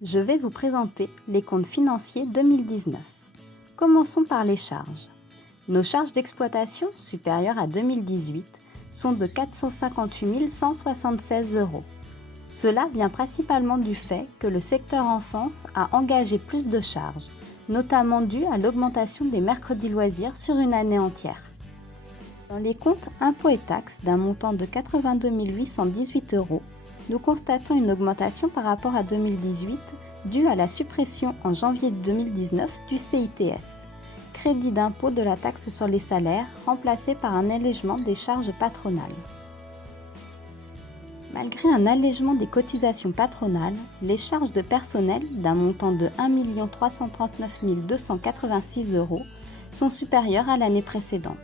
Je vais vous présenter les comptes financiers 2019. Commençons par les charges. Nos charges d'exploitation, supérieures à 2018, sont de 458 176 €. Cela vient principalement du fait que le secteur enfance a engagé plus de charges, notamment dû à l'augmentation des mercredis loisirs sur une année entière. Dans les comptes impôts et taxes d'un montant de 82 818 €, nous constatons une augmentation par rapport à 2018 due à la suppression en janvier 2019 du CITS, crédit d'impôt de la taxe sur les salaires, remplacé par un allègement des charges patronales. Malgré un allègement des cotisations patronales, les charges de personnel d'un montant de 1 339 286 € sont supérieures à l'année précédente.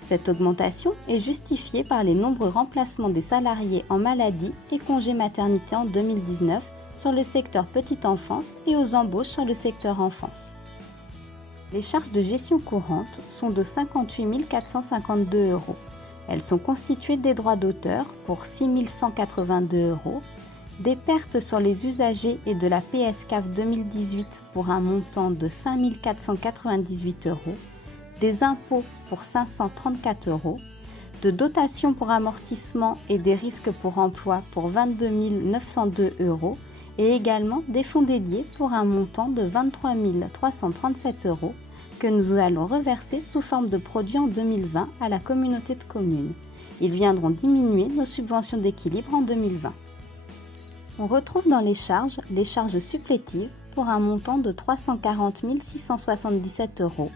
Cette augmentation est justifiée par les nombreux remplacements des salariés en maladie et congé maternité en 2019 sur le secteur petite enfance et aux embauches sur le secteur enfance. Les charges de gestion courante sont de 58 452 €. Elles sont constituées des droits d'auteur pour 6 182 €, des pertes sur les usagers et de la PSCAF 2018 pour un montant de 5 498 €, des impôts pour 534 €, de dotations pour amortissement et des risques pour emploi pour 22 902 € et également des fonds dédiés pour un montant de 23 337 € que nous allons reverser sous forme de produits en 2020 à la communauté de communes. Ils viendront diminuer nos subventions d'équilibre en 2020. On retrouve dans les charges supplétives pour un montant de 340 677 €,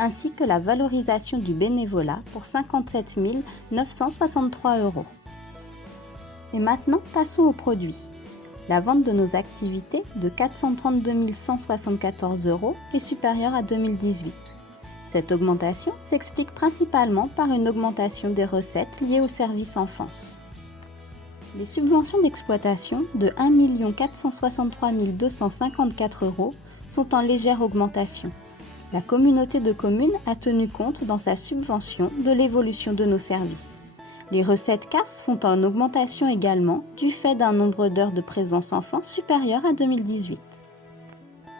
ainsi que la valorisation du bénévolat pour 57 963 €. Et maintenant, passons aux produits. La vente de nos activités de 432 174 € est supérieure à 2018. Cette augmentation s'explique principalement par une augmentation des recettes liées au service enfance. Les subventions d'exploitation de 1 463 254 € sont en légère augmentation. La communauté de communes a tenu compte dans sa subvention de l'évolution de nos services. Les recettes CAF sont en augmentation également du fait d'un nombre d'heures de présence enfant supérieur à 2018.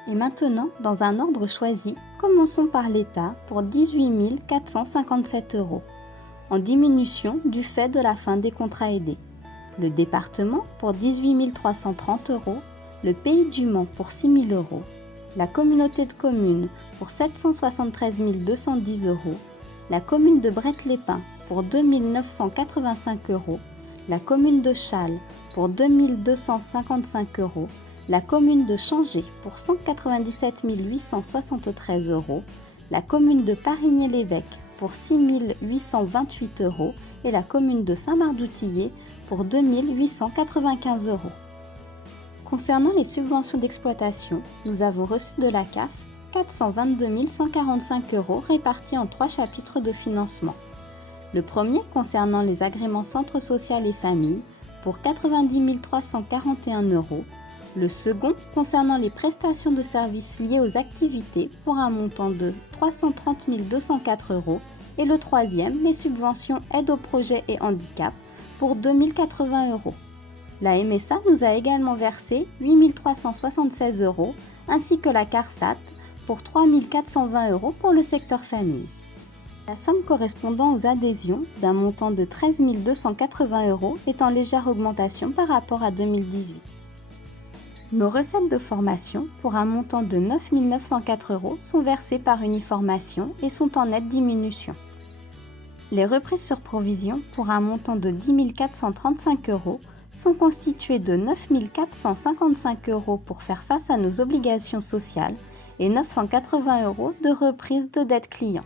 Et maintenant, dans un ordre choisi, commençons par l'État pour 18 457 €, en diminution du fait de la fin des contrats aidés. Le département pour 18 330 €, le Pays du Mans pour 6 000 €, la communauté de communes pour 773 210 €, la commune de Bret-les-Pins pour 2 985 €, la commune de Chasles pour 2 255 €, la commune de Changé pour 197 873 €, la commune de Parigné-l'Évêque pour 6 828 € et la commune de Saint-Marc-d'Outillier pour 2 895 €. Concernant les subventions d'exploitation, nous avons reçu de la CAF 422 145 € répartis en 3 chapitres de financement. Le premier concernant les agréments centre social et famille pour 90 341 €, le second concernant les prestations de services liées aux activités pour un montant de 330 204 € et le troisième les subventions aide aux projets et handicap pour 2 080 €. La MSA nous a également versé 8 376 € ainsi que la CARSAT pour 3 420 € pour le secteur famille. La somme correspondant aux adhésions d'un montant de 13 280 € est en légère augmentation par rapport à 2018. Nos recettes de formation pour un montant de 9 904 € sont versées par uniformation et sont en nette diminution. Les reprises sur provision pour un montant de 10 435 € sont constituées de 9 455 € pour faire face à nos obligations sociales et 980 € de reprise de dette client.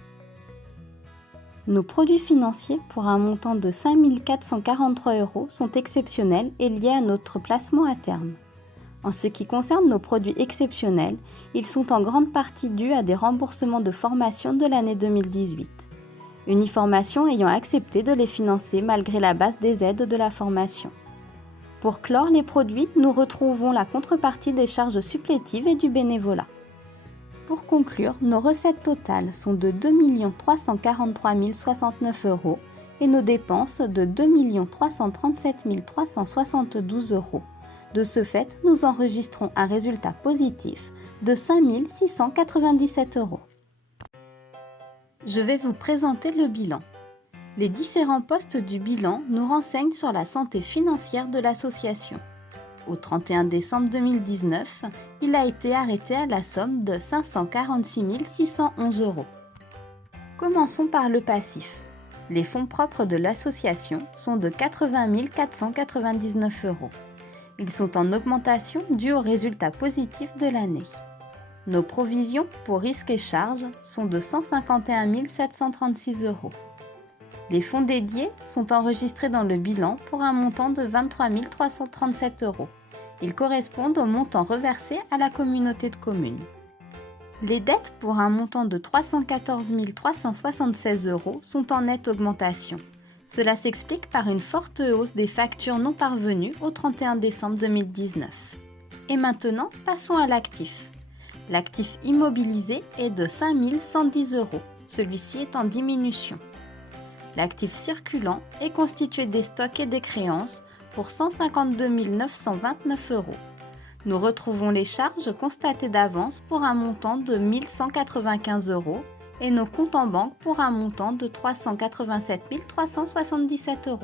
Nos produits financiers pour un montant de 5 443 € sont exceptionnels et liés à notre placement à terme. En ce qui concerne nos produits exceptionnels, ils sont en grande partie dus à des remboursements de formation de l'année 2018. Uniformation ayant accepté de les financer malgré la baisse des aides de la formation. Pour clore les produits, nous retrouvons la contrepartie des charges supplétives et du bénévolat. Pour conclure, nos recettes totales sont de 2 343 069 € et nos dépenses de 2 337 372 €. De ce fait, nous enregistrons un résultat positif de 5 697 €. Je vais vous présenter le bilan. Les différents postes du bilan nous renseignent sur la santé financière de l'association. Au 31 décembre 2019, il a été arrêté à la somme de 546 611 €. Commençons par le passif. Les fonds propres de l'association sont de 80 499 €. Ils sont en augmentation dû au résultat positif de l'année. Nos provisions pour risques et charges sont de 151 736 €. Les fonds dédiés sont enregistrés dans le bilan pour un montant de 23 337 €. Ils correspondent au montant reversé à la communauté de communes. Les dettes pour un montant de 314 376 € sont en nette augmentation. Cela s'explique par une forte hausse des factures non parvenues au 31 décembre 2019. Et maintenant, passons à l'actif. L'actif immobilisé est de 5 110 €. Celui-ci est en diminution. L'actif circulant est constitué des stocks et des créances pour 152 929 €. Nous retrouvons les charges constatées d'avance pour un montant de 1 195 € et nos comptes en banque pour un montant de 387 377 €.